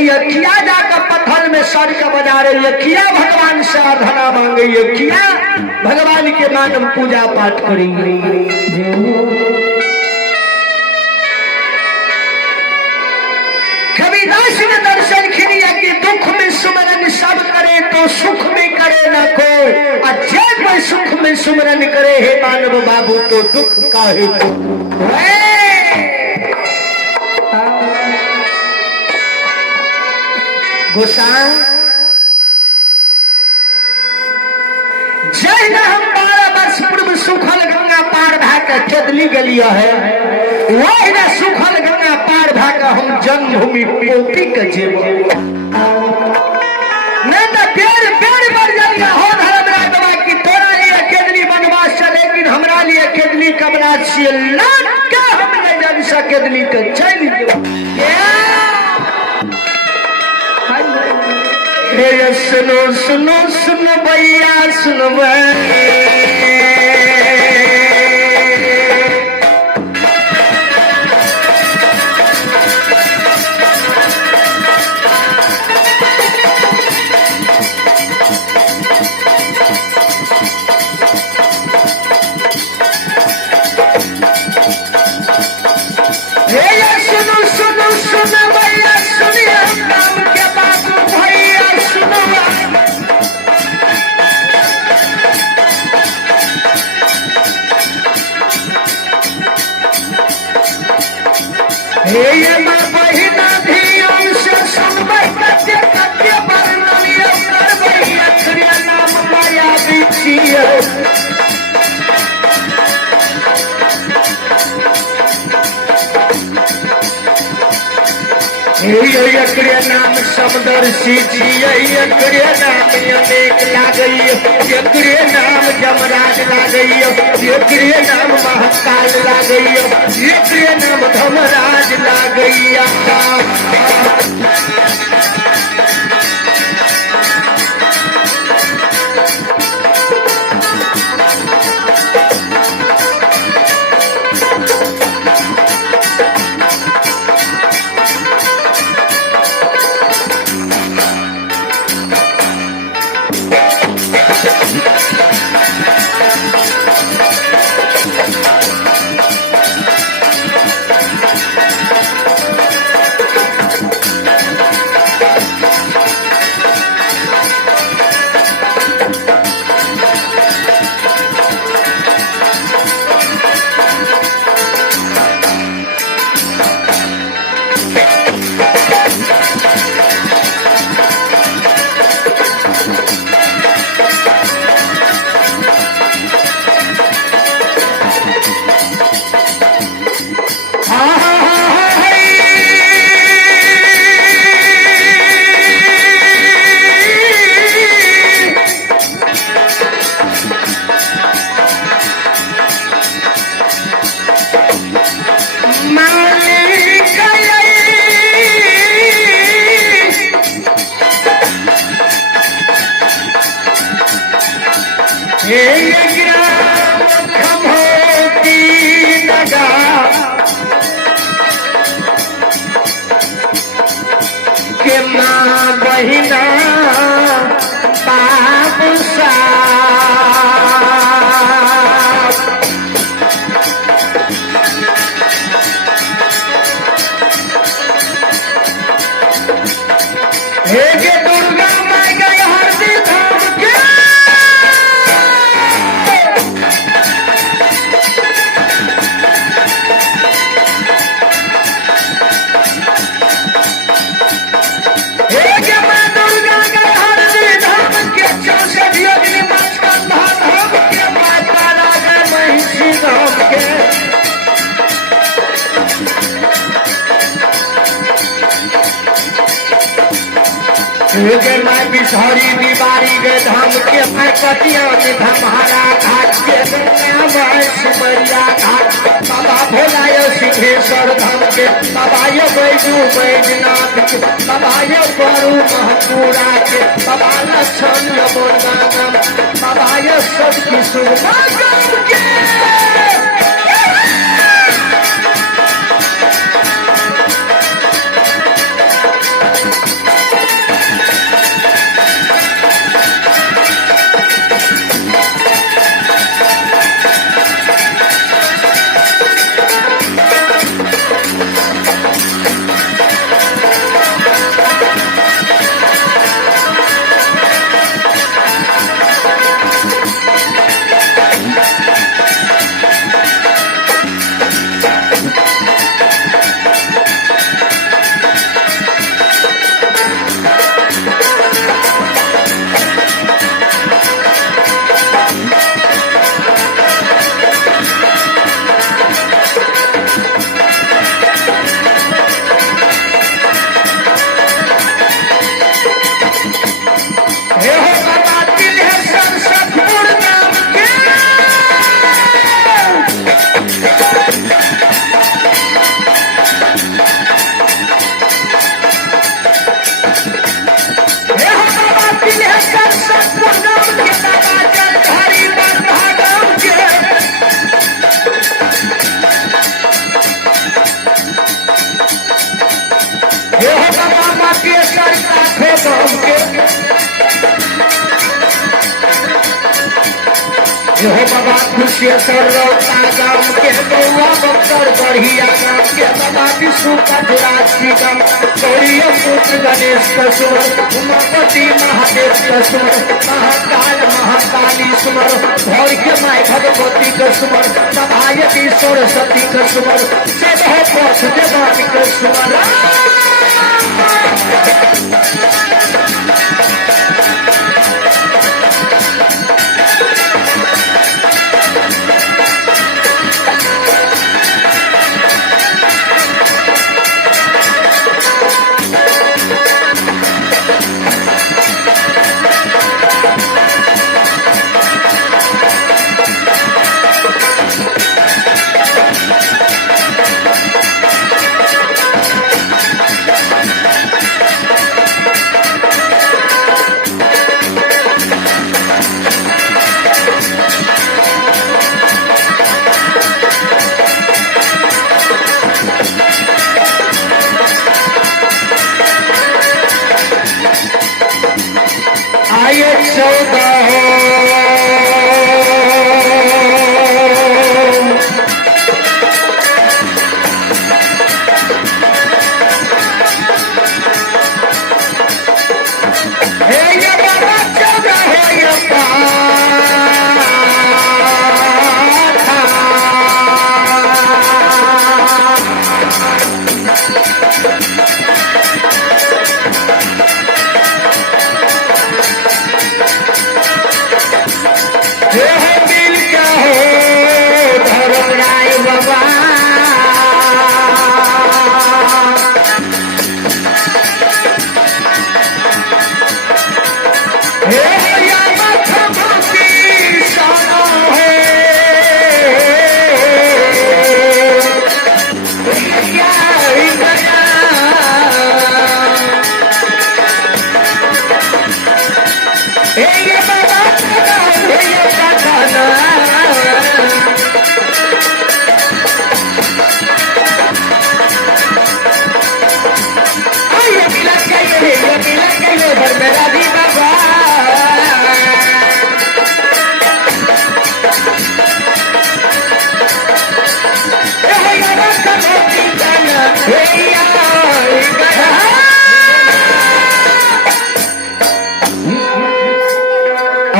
गई है, किया जाकर पत्थर में सर का बजा रही है, किया भगवान से आराधना मांग गई है, किया भगवान के नाम पूजा पाठ करेंगे। कबीरदास ने दर्शन किया कि दुख में सुमरन सब करे तो सुख में करे न कोई, अच्छे कोई सुख में सुमरन करे हे मानव बाबू तो दुख का है तो गोसाई जय न हम 12 वर्ष पूर्व सुखल गंगा पार भाकर केदली गलिया है, वही न सुखल गंगा पार भाकर हम जन्मभूमि पोपी के जेब नहीं तो पेड़ पेड़ बढ़ जाएगा हो धर्मराज बाबा की तोरा लिए केदली बनवास से, लेकिन हमरा लिए केदली कमरा छिए लाख का हम नहीं जान सकेदली के चल सुनो सुनो सुनो भैया सुनो नाम समदर्शी नाम अनेक लागई, नाम जमराज लागई, नाम महाकाल लागई, नाम धमराज लागैया। बिसहरी बीमारी गे धाम के कटिया धमहारा घाट के सिमरिया घाट बाबा भोलायो सिंहेश्वर धाम के बाबा यो बैजू बैजनाथ के बाबा यो बरू महपूरा के बाबा लक्षण बोलगानम बाबा यो सब किशोर के यो बाबा कुशेश्वर गाम के बउआ बक्सर बढ़िया गाम के बाबा विष्णु कटुरासी गाम गौरी पुत्र गणेश कसुर उमापति महादेव कसुर महाकाल महाकाली सुमर भौर के माय भगवती कसुमर सभायती सरस्वती कसुमर जब हो पथ देवानी कसुमर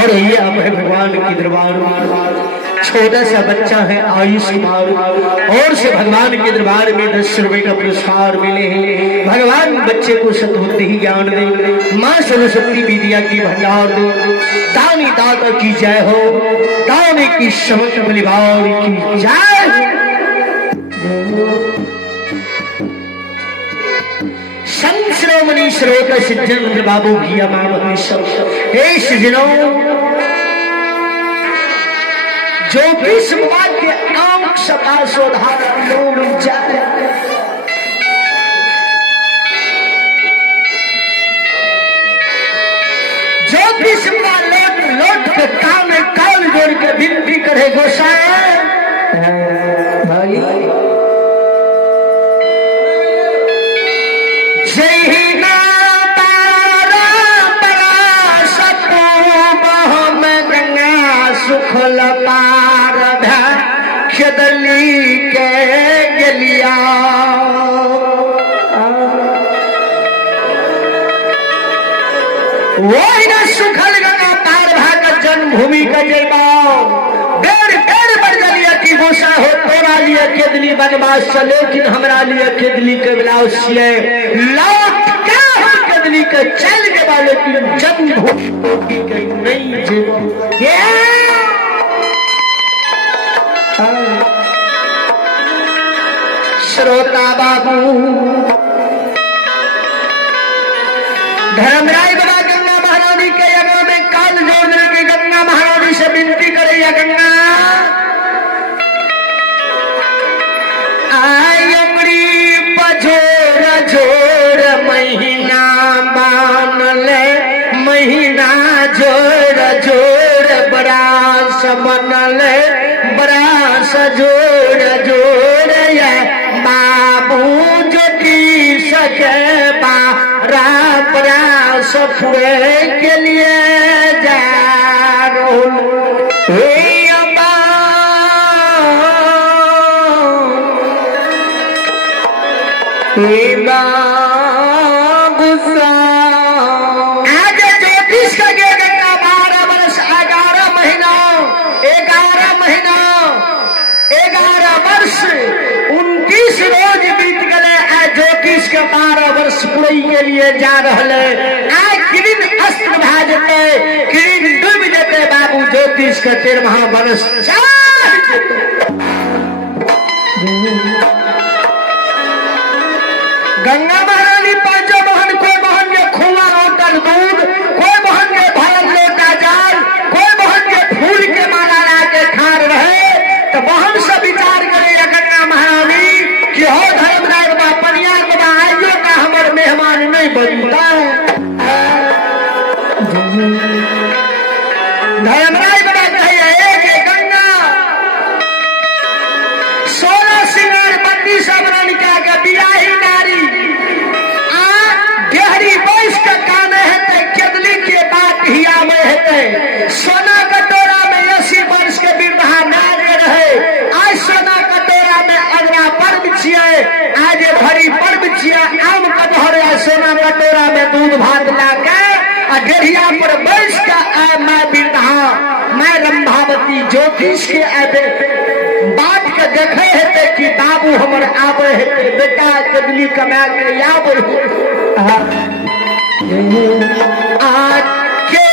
और ये अब है भगवान की दरबार। छोटा सा बच्चा है आयुष कुमार और से भगवान के दरबार में 10 रुपए का पुरस्कार मिले हैं। भगवान बच्चे को सद्बुद्धि ज्ञान दे, माँ सरस्वती विद्या की भंडार दे। दानी दाता की जय हो, दाने की समत बलिवार की जय। संत श्रोमणी श्रोत सिद्धेंद्र बाबू भैया मामनी सब हे सज्जनों, जो भी समाज के आंख सदा सोधार लोड़ जाए, जो भी समाज लौट लौट के कान काल जोड़ के विनती करे गोसाई भाई जय ही सुखल पार खेदली के गलिया वही न सुखल गंगा पार भाग जन्मभूमि का जयबाओ बेर बेर बरजलिया की गोसा हो तोरा लिए केदली बदमाश चले लेकिन हमरा लिए केदली के ब्लाउज लौट क्या हो केदली के चल के वाले की जन्मभूमि के नहीं जीव श्रोता बाबू धर्मराय बाबा गंगा महारानी के यज्ञ में काल जोड़ने की गंगा महारानी से विनती करे या गंगा आई अमरी पजोर जोर महीना मान ले महीना जोर जोर बड़ा समन ले बड़ा सजोर जोर बाबू ज्योति सके बारा सफरे के लिए जा आज ज्योतिष का गे गंगा 12 वर्ष 11 महीना 11 वर्ष 29 रोज बीत गए। आज ज्योतिष के 12 वर्ष पूरे के लिए जा रहे। आज किरण अस्त्र भाजते किरण डूब जेते बाबू ज्योतिष के 13वां वर्ष गंगा महारानी पांचों बहन, कोई बहन के खुआ होटल दूध, कोई बहन के भरल लोटा जाल, कोई बहन के फूल के माला लाके ठाड़ रहे। तो बहन से विचार करे गंगा महारानी कि हो धर्मराज बा पनिया को बा आइयो का हमर मेहमान नहीं बनता। धर्मराज बा कहे कि गंगा 16 सिंगार बत्ती सब रनिका के बियाही नारी गहरी बैस के काने हेते केदली के बात हिया में हेते। सोना कटोरा में 80 वर्ष के वृद्धा नारी रहे। आज सोना कटोरा में अगला पर्व छिए, आज भरी पर्व छिए। आम कटोरे सोना कटोरा में दूध भात लाके आ डेढ़िया पर बैस के आए मैं वृद्धा मैं रंभावती ज्योतिष के आबे बात के देखे हेते कि बाबू हमर आबे हेते बेटा केदली कमा के आबे आके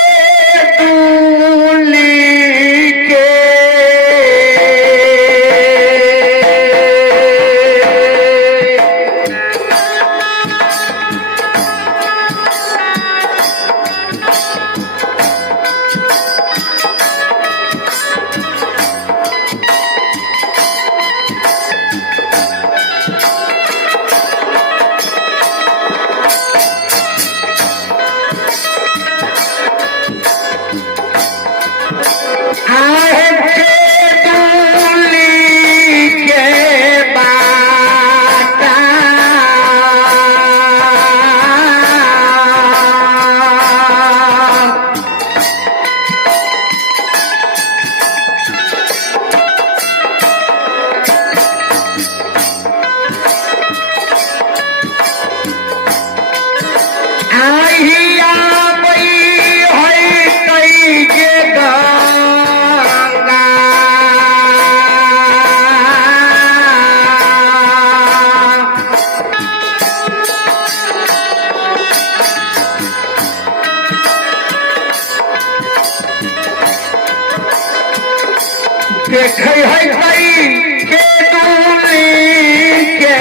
दूली के देखे है कई के दूली के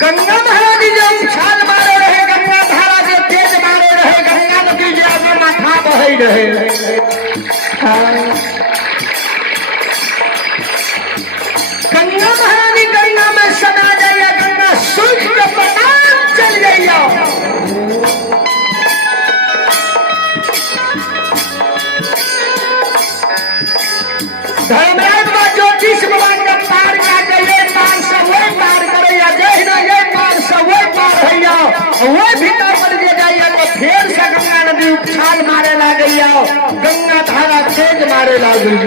गंगा महाराज जो उछाल मारे रहे, गंगा धारा जो तेज मारे रहे, गंगा नदी जो आगे माथा बहे रहे, गंगा महारानी गंगा में सदा जाइए, गंगा सूख के पता चल जाइए। धर्मराज बा ज्योतिष भगवान का पार का गए, पार से वही पार करे, जय ना ये पार से वही पार है, वो भीतर पड़ जाइए तो फिर से गंगा नदी उछाल मारे ला गई, गंगा धारा तेज मारे ला गई।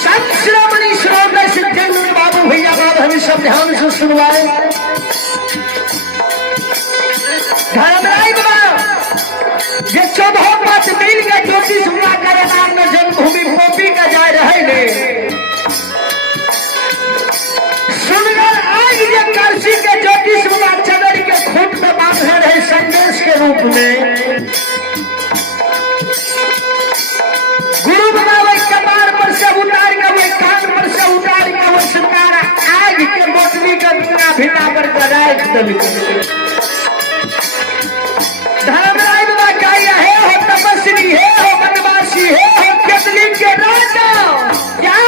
संत श्रोमणी श्रोमणी सिद्धेंद्र बाबू भैया बात हमें सब ध्यान से सुनवाए। धर्मराज बाबा ये 14 पांच मिल के ज्योतिष हुआ करे नाम में जन्मभूमि पोपी का जाए रहे ने सुनकर आज ये करसी के ज्योतिष हुआ चदर के खूट में बांधे रहे संदेश के रूप में। गुरु बाबा वही कपार पर से उतार के वही कान पर से उतार के वही सरकार आग के मोटरी का बिना भिटा पर कराए धर्मराज बाबा क्या है हो तपस्वी है हो बनवासी है हो केतली के राजा क्या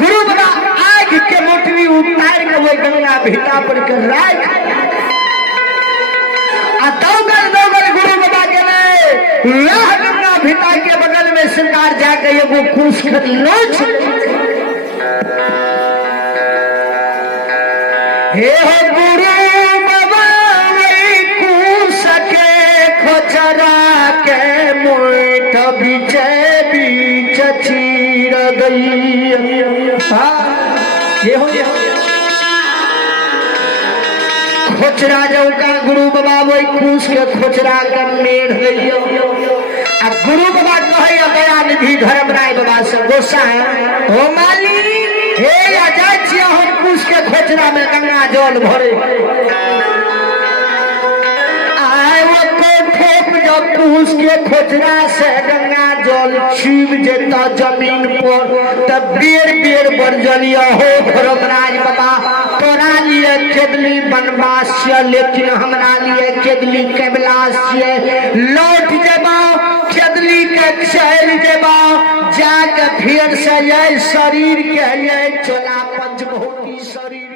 गुरु बना आग के मोटरी उतार के वो गंगा भिटा पर के राख आ दौगल गुरु बाबा के ने राह गंगा भिटा के बगल में सरकार जाके एगो कुश खरीद हे हो गुरु बाबा कुश के खोचरा के मोट बीचे बीच चीर गई। ये हो खोचरा जो का गुरु बाबा वही कुश के खोचरा के मेढ़ गई। गुरु बाबा कहे दयानिधि धर्मराय बाबा से गोसाई हो माली हे अजय छिया हम कुश के खोचरा में गंगा जल भरे आए वो ठोप जब कुश के खोचरा से गंगा जल छीब जेता जमीन पर तब बेर बेर बरजलिया हो धर्मराज बाबा तोरा लिए केदली बनवास लेकिन हमरा लिए केदली कैलाश लौट जेबा केदली के चल जेबा जाके फिर से ये शरीर के ये चोला पंचभूति शरीर